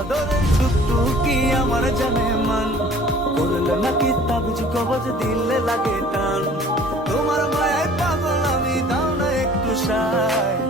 আদরের টুকটুকি আমার জানে মান, করলে নাকি তাবিজ কবজ দিলে লাগে টান, তোমার মায়ের পাগল আমি, দাও না একটু সায়।